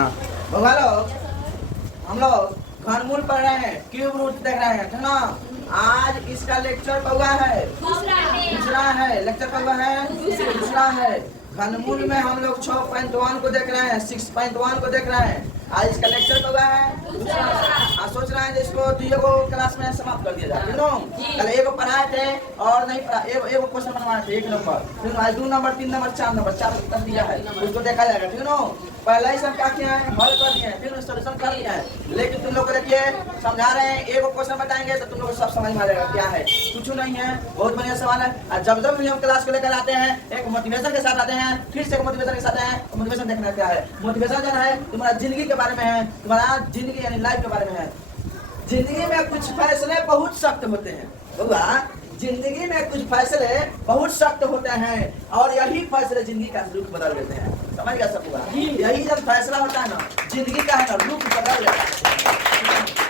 हाँ बउआ लोग, हम लोग घनमूल पढ़ रहे हैं, क्यूब रूट देख रहे हैं, ठीक ना। आज इसका लेक्चर बउआ है दूसरा है, लेक्चर बउआ है दूसरा है। घनमूल में हम लोग 6.1 को देख रहे हैं, 6.1 को देख रहे हैं। आज इसका लेक्चर बउआ है दूसरा। आज सोच रहे हैं इसको दुइयो क्लास में समाप्त कर दिया जाए, ठीक ना। कल एगो पढ़ाए थे और नहीं पढ़ा, एगो क्वेश्चन बनवाए थे 1 नंबर, ठीक ना। आज 2 नंबर 3 नंबर 4 नंबर 4 कर दिया है, उसको देखा जाएगा, ठीक ना। पहले ही सब क्या किया है, हल कर दिए हैं, फिर सोल्यूशन कर दिया है। लेकिन तुम लोग को देखिए समझा रहे हैं, एगो क्वेश्चन बताएंगे तो तुम लोग को सब समझ में आ जाएगा क्या है, कुछ नहीं है। बहुत बढ़िया सवाल है। और जब जब हम क्लास को लेकर आते हैं, एक मोटिवेशन के साथ आते हैं, फिर से मोटिवेशन के साथ आते हैं। मोटिवेशन देखना क्या है, मोटिवेशन जो है तुम्हारा जिंदगी के बारे में है, तुम्हारा जिंदगी यानी लाइफ के बारे में है। जिंदगी में कुछ फैसले बहुत सख्त होते हैं बउआ, जिंदगी में कुछ फैसले बहुत सख्त होते हैं और यही फैसले जिंदगी का रुख बदल देते हैं। समझ गया सब हुआ? यही जब फैसला होता है ना, जिंदगी का है ना रुख बदल जाता है,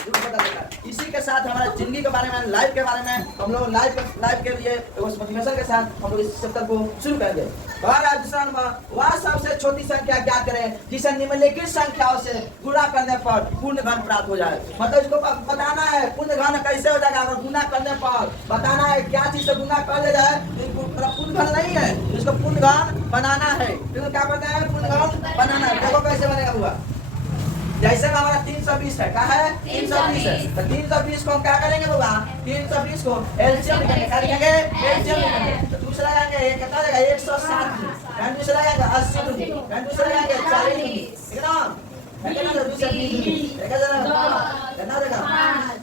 रुख बदल जाता है। इसी के साथ हमारा जिंदगी के बारे में, लाइफ के बारे में हम लोग लाइफ के लिए मोटिवेशन के साथ हम लोग इस चैप्टर को शुरू करेंगे। वह सबसे छोटी संख्या ज्ञात करें जिसे निम्नलिखित संख्याओं से गुणा करने पर पूर्ण घन प्राप्त हो जाए। मतलब इसको बताना है पूर्ण घन कैसे हो जाएगा। अगर गुणा करने पर बताना है क्या चीज से गुणा कर ले जाए, पूर्ण घन नहीं है, इसको पूर्ण घन बनाना है। तो क्या करना है, पूर्ण घन बनाना है। देखो कैसे बनेगा हुआ। जैसे हमारा 320 है, क्या है 320 है, तो 320 को हम क्या करेंगे बाबा, 320 को एलसीएम निकालेंगे, क्या लिखेंगे एलसीएम निकालेंगे। तो दूसरा आएंगे ये कितना देगा 160, एंड दूसरा आएगा 80 दूनी, एंड दूसरा आएगा 40 दूनी, ठीक ना। कितना दूसरा 20 दूनी, देखा जरा कितना देगा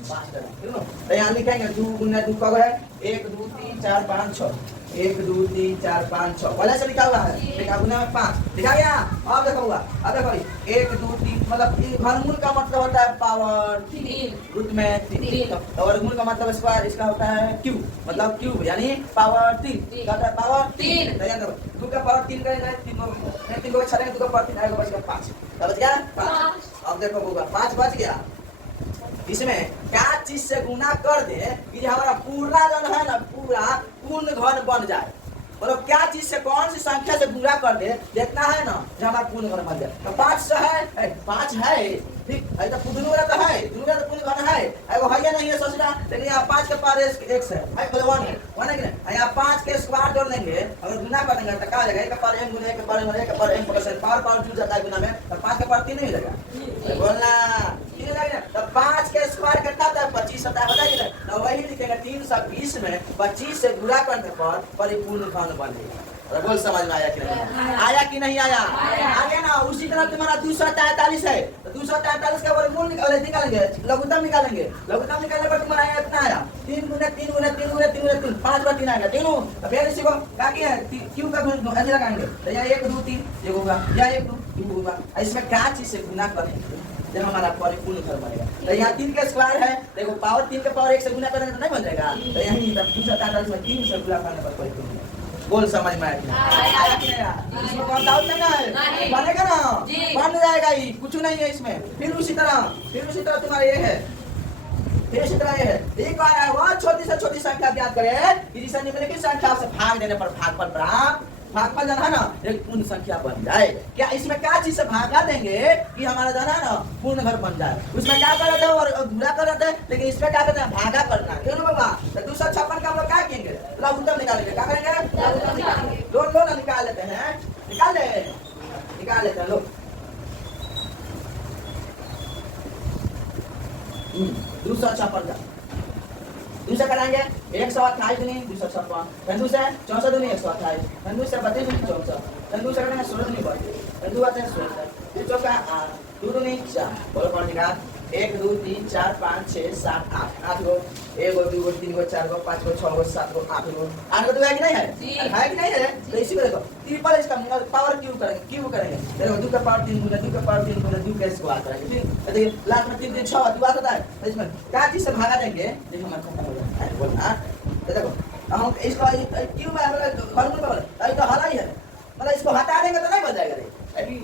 5 देगा, ठीक ना। तो यहाँ लिखेंगे 2 गुना 2 कब है 1 2 3 4 5 6, 1 2 3 4 5 6 पहले से लिखा हुआ है, लिखा गुना में 5 लिखा गया। अब देखो हुआ, अब देखो 1 2 3 मतलब घनमूल का मतलब होता है पावर 3, रूट में 3, और वर्गमूल का मतलब स्क्वायर इसका होता है क्यूब, मतलब क्यूब यानी पावर 3, क्या होता है पावर 3। ध्यान दो 2 का पावर 3 करेंगे, 3 को छड़ेंगे, 2 का पावर 3 आएगा, बचेगा 5, बच गया 5। अब देखो होगा 5 बच गया। इसमें क्या चीज से गुना कर दे कि हमारा पूरा जो है ना पूरा पूर्ण घन बन जाए। मतलब क्या चीज से कौन सी संख्या से गुना कर दे देखना है ना जब हमारा पूर्ण घन बन जाए। तो 5 से है 5 है ठीक है, तो पूर्ण घन तो है, पूर्ण घन तो पूर्ण घन है, वो है या नहीं है सोचना। लेकिन यहाँ 5 के पावर x है, 1 है, 1 है कि नहीं। यहाँ 5 के स्क्वायर जोड़ देंगे, अगर गुना कर देंगे तो क्या हो जाएगा 1 का पावर m गुना 1 का पावर m, 1 का पावर m परसेंट पावर जुड़ जाता है गुना में, तो 5 का पावर 3 नहीं लगेगा, बोलना 3 लगेगा। तो 5 के स्क्वायर कितना होता है 25 होता है, बताइए। तो वही लिखेंगे 320 में 25 से गुणा करने पर परिपूर्ण घन बनेगा। बोल समझ में आया कि नहीं आया कि नहीं आया, आगे ना। उसी तरह तुम्हारा 243 है, तो 243 का वर्गमूल निकालेंगे, लघुत्तम निकालेंगे, लघुत्तम निकालने पर तुम्हारा आया कितना आया 3 गुना 3 गुना 3 गुना 3 गुना 3 5 बार 3 आएगा, तीनों। तो फिर इसी को क्या किया क्यों का गुना लगाएंगे, तो यहाँ 1 2 3 ये होगा, यहाँ 1 2 होगा। इसमें क्या चीज से गुना करेंगे जब हमारा परिपूर्ण घर बनेगा। तो यहाँ 3 का स्क्वायर है, देखो पावर 3 के पावर 1 से गुना करेंगे तो नहीं बन जाएगा। तो यही 243 में 3 से गुना करने पर परिपूर्ण। बोल समझ में आया कि नहीं, इसमें कौन डाउट नहीं है, बनेगा ना बन जाएगा ही, कुछ नहीं है इसमें। फिर उसी तरह तुम्हारा ये है, फिर इसी तरह ये है। एक बार है वह छोटी से छोटी संख्या ज्ञात करें कि जिसे निम्नलिखित संख्या से भाग देने पर भागफल प्राप्त, भागफल जाना है ना एक पूर्ण संख्या बन जाए। क्या इसमें क्या चीज से भागा देंगे कि हमारा जाना है ना पूर्ण घर बन जाए। उसमें क्या कर रहे थे और गुणा कर रहे थे, लेकिन इसमें क्या करते हैं भागा करना, क्यों ना बाबा। तो 256 का हम लोग क्या करेंगे लघुत्तम निकालेंगे, क्या करेंगे लघुत्तम निकालेंगे। लो ना निकाल लेते हैं, निकाल लेते हैं लोग। 256 का दूसरा कराएंगे 128 दूनी 256, धन से 64 दूनी 128, धन से 32 दूनी 64, धन से करेंगे 16 दूनी 32, धन आते हैं 16, 2 चौका 8, 2 दूनी 4, बोलो कौन निकाल 1 2 3 4 5 6 7 8 गो, 1 गो 2 गो 3 गो 4 गो 5 गो 6 गो 7 गो 8 गो, 8 गो तो है कि नहीं है, है कि नहीं है। तो इसी को देखो ट्रिपल इसका पावर क्यूब करेंगे, देखो 2 का पावर 3 गुना 2 का पावर 3 गुना 2 का स्क्वायर करेंगे, ठीक। देखिए लास्ट में 3 3 6 2 आता है, तो इसमें क्या चीज से भागा देंगे देखो हमारा खत्म हो जाए बोलना। तो देखो हम इसको क्यूब है फॉर्मूला का बोला तो हला ही है, मतलब इसको हटा देंगे तो नहीं बन जाएगा रे,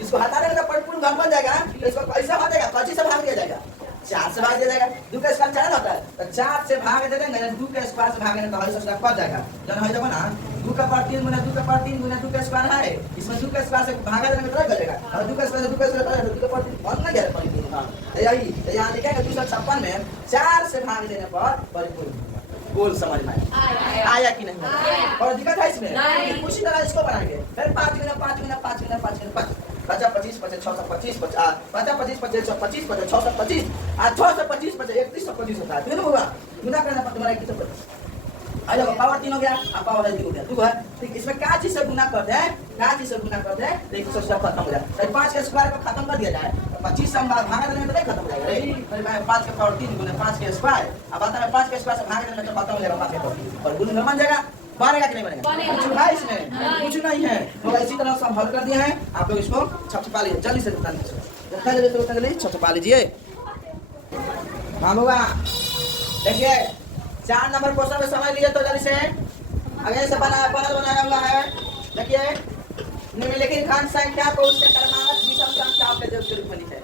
इसको हटा देंगे तो परिपूर्ण घन बन जाएगा। तो इसको कैसे हटेगा, कैसे से भाग दिया जाएगा 4 से भाग दिया जाएगा। 2 का स्क्वायर 4 होता है तो 4 से भाग दे देंगे, 2 का स्क्वायर से भागेंगे तो हमारे सबसे कट जाएगा। जब हम देखो ना 2 का पावर 3 गुना 2 का पावर 3 गुना 2 का स्क्वायर है, इसमें 2 का स्क्वायर से भागा देंगे तो गलेगा, और 2 का स्क्वायर से 2 का स्क्वायर 2 का पावर 3 बन ना गया परिपूर्ण। यही यहाँ लिखेंगे 256 में 4 से भाग देने पर परिपूर्ण। गोल समझ में आया कि नहीं? और दिक्कत है इसमें? उसी तरह इसको बनाएंगे फिर 5 गुना 5 गुना 5 गुना 5 गुना 5 50 25 50 625 50 25 50 25 50 625 और 625 50 3125 होता है। फिर होगा गुना करना पर तुम्हारा कितना आ जाओ, पावर 3 हो गया और पावर 3 हो गया। ठीक है, ठीक। इसमें क्या चीज से गुना कर दे, क्या चीज से गुना कर दे तो 100 खत्म हो जाए। 5 के स्क्वायर को खत्म कर दिया जाए 25 से हम भागा देने तो नहीं खत्म हो जाएगा रे। 5 के पावर 3 गुना 5 के स्क्वायर, अब आता है 5 के स्क्वायर से भागा देने तो खत्म हो जाएगा 5 के पावर 3 और गुना बन जाएगा। बनेगा कि नहीं बनेगा? कुछ है इसमें? कुछ नहीं है। तो इसी तरह से हम हल कर दिए हैं। आप लोग इसको छपछपा लीजिए, जल्दी से छपछपा लीजिए। हाँ बाबा देखिए 4 नंबर क्वेश्चन में समझ लीजिए तो जल्दी से। आगे से बनाया हुआ है। देखिए निम्नलिखित घन संख्या को उसके क्रमागत विषम संख्याओं के योग के रूप में लिखे।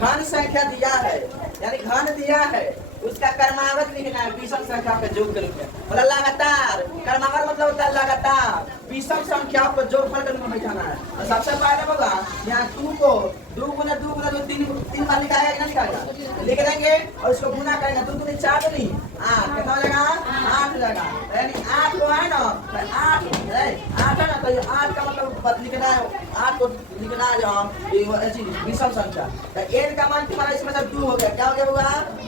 घन संख्या दिया है, यानी घन दिया है, उसका क्रमागत लिखना है विषम संख्या के योग के रूप में। मतलब लगातार, क्रमागत मतलब होता है लगातार, विषम संख्या को जोड़फल के रूप में लिखना है। और सबसे पहले होगा यहाँ 2 को 2 गुना 2 गुना 3 बार लिखाएगा कि नहीं लिखाएगा? लिख देंगे और इसको गुना करेंगे 2 दूनी 4 नहीं 8, कितना हो जाएगा? 8 जाएगा। यानी 8 को है ना 8 है ना, तो ये 8 का मतलब लिखना है, 8 को लिखना है जो विषम संख्या। तो n का मान तुम्हारा इसमें से 2 हो गया। क्या हो गया होगा?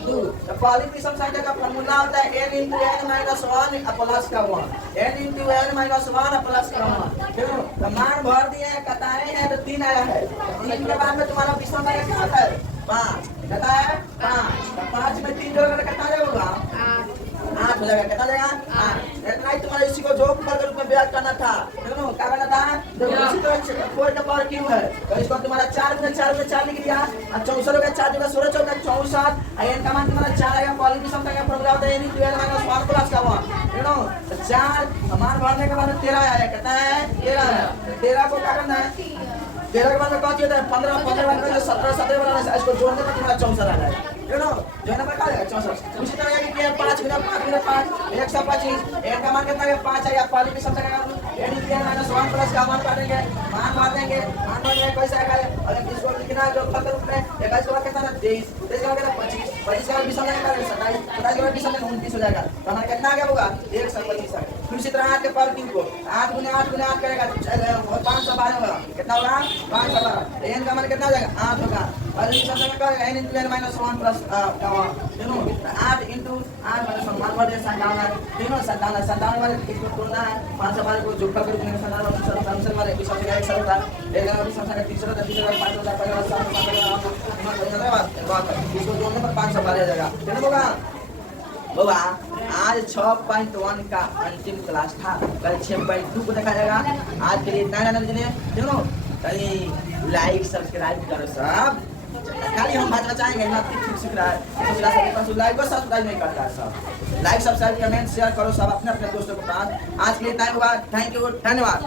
2। तो पहली विषम संख्या का फॉर्मूला होता है n × n - 1 प्लस का 1, n × n - 1 प्लस का 1। देखो तो मान भर दिए हैं, कतारे हैं तो 3 आया है। 3 के बाद में तुम्हारा विषम संख्या क्या होता है? 5। कहता है 5, तो 5 में 3 जोड़कर कितना होगा? 8 हो जाएगा। कितना जाएगा? 8। इतना ही तुम्हारे इसी को जोड़ के रूप में व्यक्त करना था। देखो क्या करना था? इसी तरह 4 का पावर क्यों है तो इसको तुम्हारा 4 गुना 4 लिख दिया और 64 हो गया। 4 जगह 16 14 64 n का मान तुम्हारा 4 आएगा। पॉली विषम संख्या फॉर्मूला होता है n × n - 1 प्लस का 1। यू नो तो 4 मान भरने के बाद 13 आया। कहता है 13 है। 13 को क्या करना है? 13 के बाद में क्या होता है? 15 15 बाद में 17 17 बनाना है। इसको जोड़ने पर तुम्हारा 64 आ जाएगा। यू नो जो नंबर का आएगा 64। उसी तरह ये किया 5 गुना 5 गुना 5 125। n का मान कितना है? 5 आएगा। पॉली विषम संख्या n × n - 1 प्लस का मान काटेंगे, मान भर देंगे। मान भरने में कैसे आएगा? और इसको लिखना है जो फल के रूप में 21 के बाद कितना है? 23 23 के बाद 25 25 के बाद विषम संख्या 27 27 के बाद विषम संख्या 29 हो जाएगा। तो हमारा कितना आ गया होगा? 125 है। फिर इसी तरह 8 के पावर 3 को 8 गुना 8 करेगा और 512 होगा। कितना होगा? 512। n का मान कितना हो जाएगा? 8 होगा। और विषम संख्या का n × n - 1 प्लस का 1। देखो 8 × 8 माइनस 1 मान भर दिया 57। तीनों 57 वाले इसको तोड़ना है। 512 को जोड़कर के रूप में 57 वाले विषम संख्या 1 होता है। एक विषम संख्या 30 होता है। 30 5 होता है। 7 इसको जोड़ने पर 512 आ जाएगा। कितना होगा? बाबा आज 6.1 का अंतिम क्लास था, कल 6.2 को देखा जाएगा। आज के लिए इतना रहना दीजिए। देखो कहीं लाइक सब्सक्राइब करो सब। खाली हम बात बचाएंगे ना, ठीक सीख रहा है लाइक और सब्सक्राइब नहीं करता है सब। लाइक सब्सक्राइब कमेंट शेयर करो सब अपने अपने दोस्तों के पास। आज के लिए टाइम हुआ। थैंक यू, धन्यवाद।